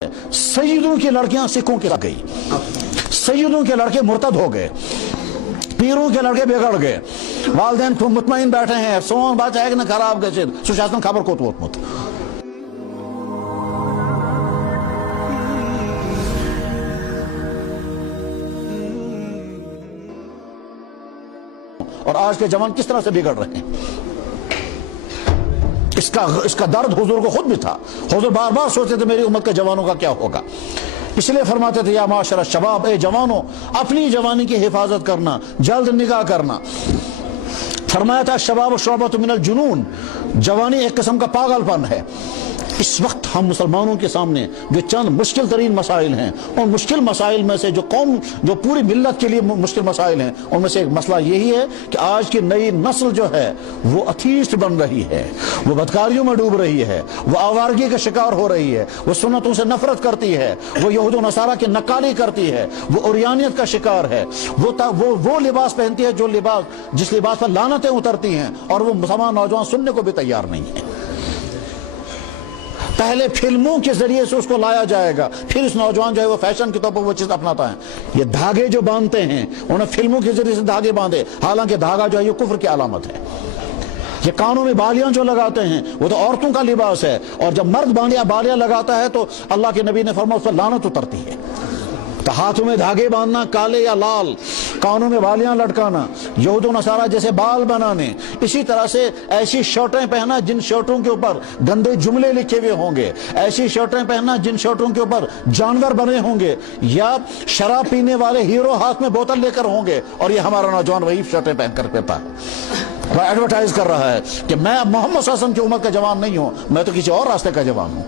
सैयदों की लड़कियां सिखों के साथ गई, सैयदों के लड़के मुर्तद हो गए, पीरों के लड़के बिगड़ गए, वालिदैन खूब मुतमईन बैठे हैं, सोन बात है कि न खराब गए सुशासन खबर को तो और आज के जवान किस तरह से बिगड़ रहे हैं। इसका दर्द हुजूर को खुद भी था। हुजूर बार बार सोचते थे मेरी उम्मत के जवानों का क्या होगा, इसलिए फरमाते थे या माशर शबाब, ए जवानों अपनी जवानी की हिफाजत करना, जल्द निगाह करना। फरमाया था शबाब शोबत मिनल जुनून, जवानी एक किस्म का पागलपन है। इस वक्त हम मुसलमानों के सामने जो चंद मुश्किल तरीन मसाइल हैं, उन मुश्किल मसाइल में से जो पूरी मिल्लत के लिए मुश्किल मसाइल हैं, उनमें से एक मसला यही है कि आज की नई नस्ल जो है वो अथीस्ट बन रही है, वो बदकारियों में डूब रही है, वो आवारगी का शिकार हो रही है, वो सुन्नतों से नफरत करती है, वो यहूद व नसारा की नक्काली करती है, वो उरियानियत का शिकार है, वो लिबास पहनती है जिस लिबास पर लानतें उतरती हैं, और वो मुसलमान नौजवान सुनने को भी तैयार नहीं है। पहले फिल्मों के जरिए से उसको लाया जाएगा, फिर इस नौजवान जो है वो फैशन के तौर पर वो चीज अपनाता है। ये धागे जो बांधते हैं, उन्हें फिल्मों के जरिए से धागे बांधे, हालांकि धागा जो है ये कुफ्र की अलामत है। ये कानों में बालियां जो लगाते हैं वो तो औरतों का लिबास है, और जब मर्द बालियां लगाता है तो अल्लाह के नबी ने फरमाया उस पर लानत उतरती है। तो हाथों में धागे बांधना काले या लाल, कानों में बालियां लटकाना, यहूद व नसारा जैसे बाल बनाने, इसी तरह से ऐसी शर्टें पहनना जिन शर्टों के ऊपर गंदे जुमले लिखे हुए होंगे, ऐसी शर्टें पहनना जिन शर्टों के ऊपर जानवर बने होंगे, या शराब पीने वाले हीरो हाथ में बोतल लेकर होंगे, और ये हमारा नौजवान वही शर्टें पहन कर पीता है। वो एडवर्टाइज कर रहा है कि मैं मोहम्मद सल्लल्लाहु अलैहि वसल्लम की उम्मत का जवान नहीं हूं, मैं तो किसी और रास्ते का जवान हूं।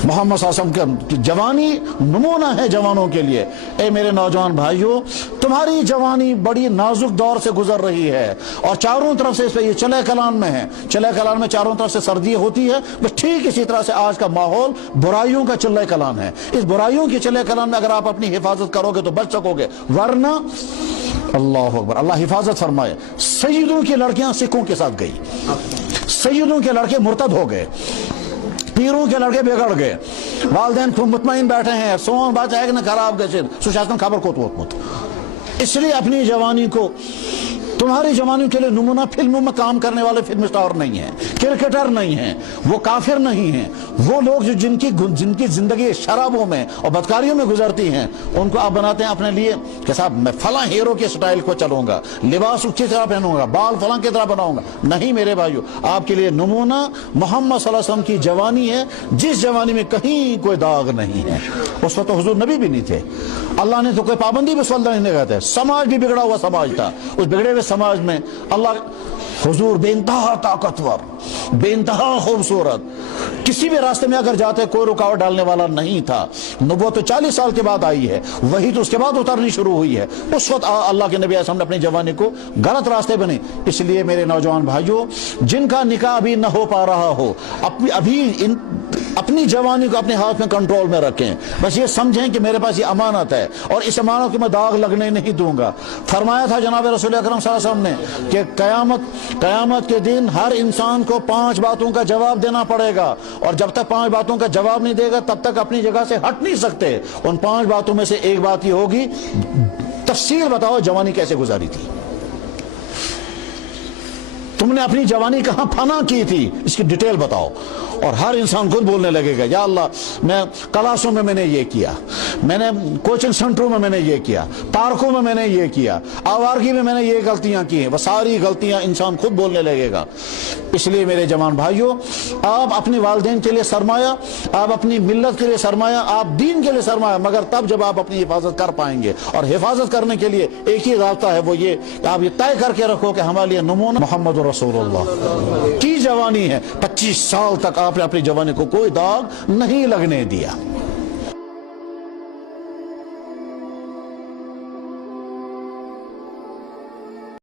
मोहम्मद सल्लल्लाहु अलैहि वसल्लम की जवानी नमूना है जवानों के लिए। ए मेरे नौजवान भाइयों, तुम्हारी जवानी बड़ी नाजुक दौर से गुजर रही है, और चारों तरफ से इस पे ये चले कलान में है, चले कलान में चारों तरफ से सर्दी होती है, बस ठीक इसी तरह से आज का माहौल बुराइयों का चले कलान है। इस बुराइयों के चले कलान में अगर आप अपनी हिफाजत करोगे तो बच सकोगे, वरना अल्लाह अकबर, अल्लाह हिफाजत फरमाए। सैयदों की लड़कियां सिखों के साथ गई, सैयदों के लड़के मुर्तद हो गए, पीरों के लड़के बिगड़ गए, वालिदैन खूब मुतमईन बैठे हैं, सोन बात है कि न खराब गए सुशासन खबर को तो इसलिए अपनी जवानी को, तुम्हारी जवानी के लिए नमूना फिल्मों में काम करने वाले फिल्म स्टार नहीं है, क्रिकेटर नहीं है, वो काफिर नहीं है, वो लोग जो जिनकी जिंदगी शराबों में और बदकारियों में गुजरती हैं, उनको आप बनाते हैं अपने लिए कि साहब मैं फलां हीरो के स्टाइल को चलूंगा, लिबास अच्छी तरह पहनूंगा, बाल फलां की तरह बनाऊंगा। नहीं मेरे भाइयों, आपके लिए नमूना मोहम्मद सल्लल्लाहु अलैहि वसल्लम की जवानी है, जिस जवानी में कहीं कोई दाग नहीं है। उस वक्त तो हुजूर नबी भी नहीं थे, अल्लाह ने तो कोई पाबंदी भी उस वक्त नहीं लगाते, समाज भी बिगड़ा हुआ समाज था। उस बिगड़े हुए समाज में अल्लाह हुजूर बेइंतहा ताकतवर, बेइंतहा खूबसूरत, किसी भी रास्ते में अगर जाते कोई रुकावट डालने वाला नहीं था। नबूवत तो 40 साल के बाद आई है, वही तो उसके बाद उतरनी शुरू हुई है। उस वक्त अल्लाह के नबी ने अपनी जवानी को गलत रास्ते बने। इसलिए मेरे नौजवान भाइयों, जिनका निकाह अभी न हो पा रहा हो, अपनी जवानी को अपने हाथ में कंट्रोल में रखें। बस ये समझें कि मेरे पास ये अमानत है, और इस अमानत को मैं दाग लगने नहीं दूंगा। फरमाया था जनाब रसूल अकरम सल्लल्लाहु अलैहि वसल्लम ने कि कयामत के दिन हर इंसान को 5 बातों का जवाब देना पड़ेगा, और जब तक 5 बातों का जवाब नहीं देगा तब तक अपनी जगह से हट नहीं सकते। उन 5 बातों में से एक बात ये होगी, तफसील बताओ जवानी कैसे गुजारी थी, तुमने अपनी जवानी कहां फना की थी, इसकी डिटेल बताओ। और हर इंसान खुद बोलने लगेगा, या अल्लाह मैं क्लासों में मैंने ये किया, मैंने कोचिंग सेंटरों में मैंने ये किया, पार्कों में मैंने ये किया, आवारगी में मैंने ये गलतियां की हैं। वह सारी गलतियां इंसान खुद बोलने लगेगा। इसलिए मेरे जवान भाइयों, आप अपने वालिदैन के लिए सरमाया, आप अपनी मिल्लत के लिए सरमाया, आप दीन के लिए सरमाया, मगर तब जब आप अपनी हिफाजत कर पाएंगे। और हिफाजत करने के लिए एक ही रास्ता है, वो ये कि आप ये तय करके रखो कि हमारे लिए नमूना मोहम्मद रसूलुल्लाह की जवानी है। 25 साल तक आपने अपनी जवानी को कोई दाग नहीं लगने दिया।